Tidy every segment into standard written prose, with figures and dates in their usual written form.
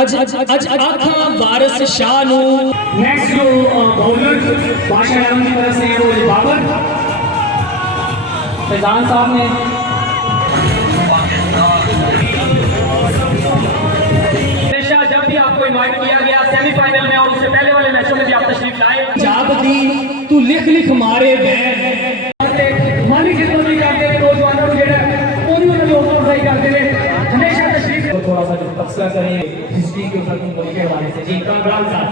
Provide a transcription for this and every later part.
अज आखा वारिस शाह नु नेक्स्ट जो बॉलर बादशाह आलम की तरफ से है वो बाबर फैजान साहब ने हमेशा जब भी आपको इनवाइट किया गया सेमीफाइनल में और उससे पहले वाले मैचों में भी आप तशरीफ लाए जाब दी तू लिख मारे मानी खिदमत भी करते नौजवानों को जेड़ा उन्होंने लोग अफजाई करते हुए हमेशा तशरीफ थोड़ा सा तबसरा करें हिस्ट्री के ऊपर मुल्क के हवाले से जी कामरान साहब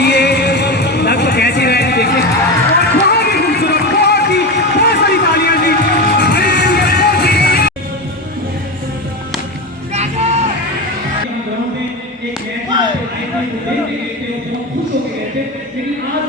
ये लग तो कैसी रहे देखिए बहुत ही खूबसूरत बहुत सारी तालियां जी खुश हो गए थे लेकिन आज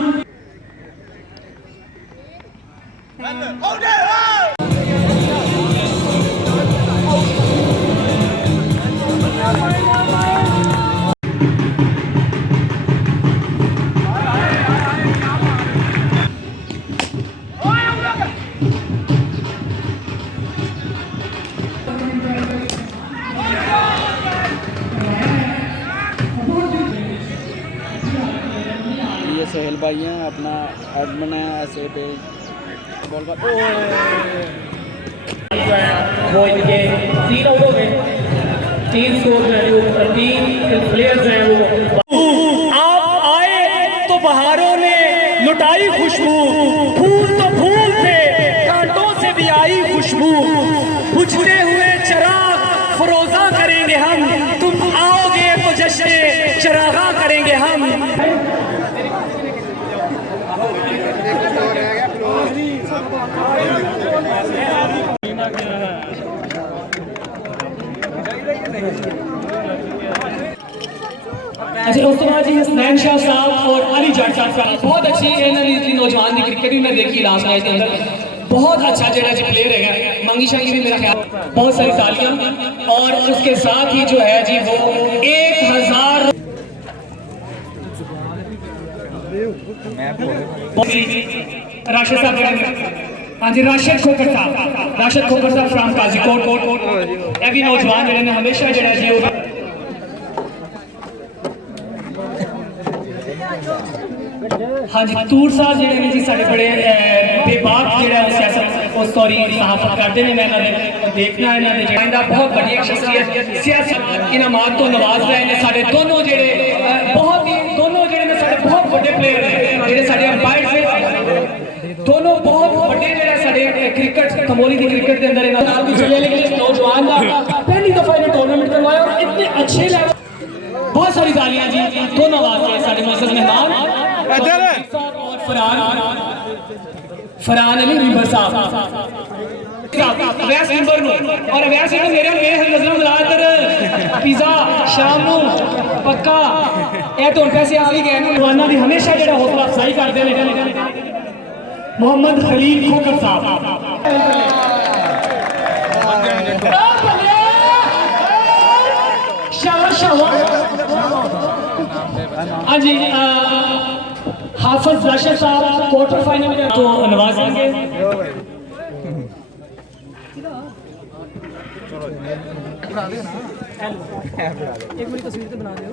ये सोहेल भाई हैं अपना एडमिन है ऐसे पेज बॉल का वो इनके 3 ओवरों में 3 स्कोर जो है वो 3 प्लेयर्स हैं वो आप आए तो बहारों ने लुटाई खुशबू फूल तो फूल थे कांटों से भी आई खुशबू बुझते हुए चिराग फरोजा करेंगे हम तुम आओगे तो जश्न चिरागा करेंगे हम अच्छा उस बाद जी हसनैन शाह साहब और अली जट साहब का बहुत अच्छी नौजवान की क्रिकेट भी मैं देखी लास्ट मैच के अंदर बहुत अच्छा जो जी प्लेयर है मंगी शाह की भी मेरा ख्याल बहुत सारी तालियां और उसके साथ ही जो है जी वो 1000 राशिद साहब हाँ जी राशिद खोकर साहब फ्राम काजीकोट ये भी नौजवान जिन्होंने हमेशा जो जी हाँ जी तूर साहब जो जी साढ़े बड़े बेबाक जो सियासत और सॉरी सहाफत करते हैं मैं देखना इन्होंने बहुत बड़ी शख्सियत सियासत इनामात तो नवाज रहे हैं साढ़े दोनों जोड़े बहुत ही दोनों जोड़े साढ़े बहुत बड़े प्लेयर हैं जो साढ़े अंपायर से दोनों बहुत बड़े जो साढ़े क्रिकेट कमोली की क्रिकेट के अंदर चले लेकिन नौजवान पहली दफा इन्हें टूर्नामेंट करवाया और इतने अच्छे लेवल बहुत सारी तालियां जी दोनों वास्ते साढ़े मौसम मेहमान और फरहान अली रिवर साहब अवैस मेंबर और अवैस मेरे नजर मुलातर पिज़्ज़ा शाम पक्का ये तो पैसे आ भी गए नौजवानों की हमेशा जो हौसला अफजाई करते हैं मोहम्मद खलील खोकर साहब हाँ जी हाफिज राशिद साहब क्वार्टर फाइनल में तो नवाजेंगे एक मेरी तस्वीर तो बना दो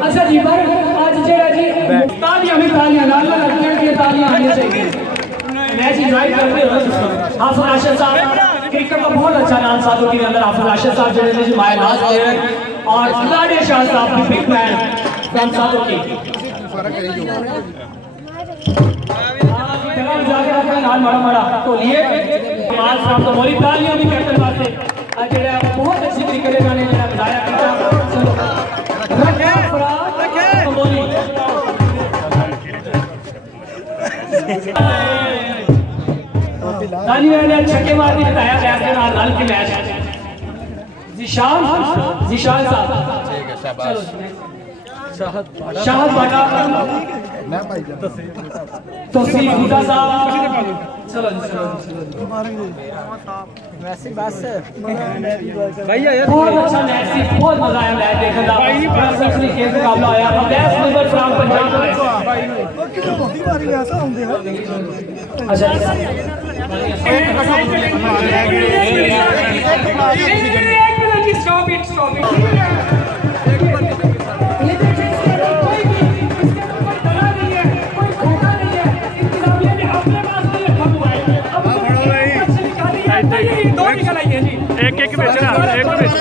अच्छा जी पर आज जेड़ा जी तालियां भी तालियां लाल लाल की तालियां आनी चाहिए मैच एंजॉय करते हो हाफिज राशिद साहब क्रिकेट का बहुत अच्छा नाम साधु के अंदर हाफिज राशिद साहब जो जी माय लास्ट प्लेयर और लाडे शाह साहब भी बिग मैन फ्रॉम साधु की चला जाके रखा नाल माड़ा तो लिए कमाल साहब तो मोरी तालियां भी कैप्टन वास्ते जेड़ा बहुत अच्छी क्रिकेट ने जेड़ा बजाया रखे फराज कमोली दानी ने छक्के मार के बताया गया के नाल लाल के मैच जीशान साहब ठीक है शाबाश शाहद बाटा मैं भाई तौसीफ बूटा साहब चलो वैसे बस बहुत अच्छा मैच थी बहुत मजा आया मैच देखने का बड़ा सही खेल मुकाबला आया अवैस नंबर फ्राम पंजाब अच्छा स्टॉप इट एक एक बेचना एक नहीं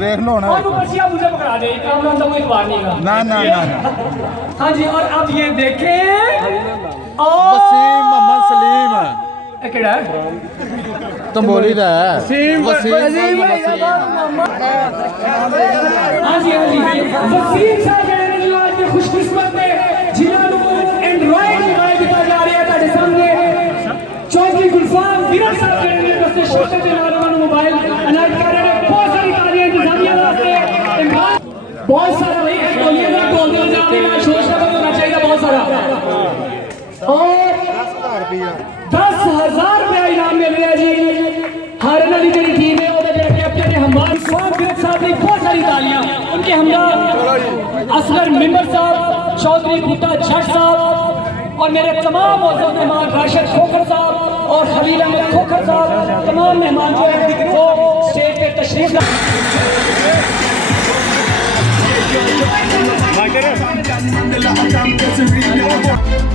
देख लो ना मुझे पकड़ा दे काम तो कोई बात नहीं का ना ना ना हाँ जी और अब ये देखें वसीम मोहम्मद सलीम केड़ा तंबोली दा है वसीम हाँ जी वसीम साहब ਜਿਹੜੇ ਨੇ ਜੋ ਅੱਜ खुशकिस्मत ने जिन्हां ਨੂੰ एंड्रॉइड मोबाइल ਦਿੱਤਾ ਜਾ ਰਿਹਾ ਹੈ ਤੁਹਾਡੇ ਸਾਹਮਣੇ चौधरी गुलफाम विरल साहब ਜਿਹੜੇ ਨੇ ਦੱਸੇ ਛੋਟੇ ਦੇ ਨਾਲ ਉਹਨਾਂ ਨੂੰ ਮੋਬਾਈਲ ਅਨਾਇਤ ਕਰ ਰਹੇ ਨੇ ਬਹੁਤ ਸਾਰੀ ਤਾਲੀਆਂ ਇੰਤਜ਼ਾਮੀਆ ਵਾਸਤੇ बहुत सारा भाई टोलियां ना बोलते हो जाने में शोर शराबा होना चाहिए बहुत सारा और 10,000 रुपया इनाम मिल रहा है जी हारने वाली जी टीम है और जो कैप्टन है हमारे स्वाद विरल साहब ने बहुत सारी तालियां उनके हमदा असगर मेंबर साहब चौधरी बूटा जट साहब और मेरे तमाम मौजूद मेहमान राशिद खोखर साहब और खलील अहमद खोखर साहब तमाम मेहमान जो है वो स्टेज पे तशरीफ Like it.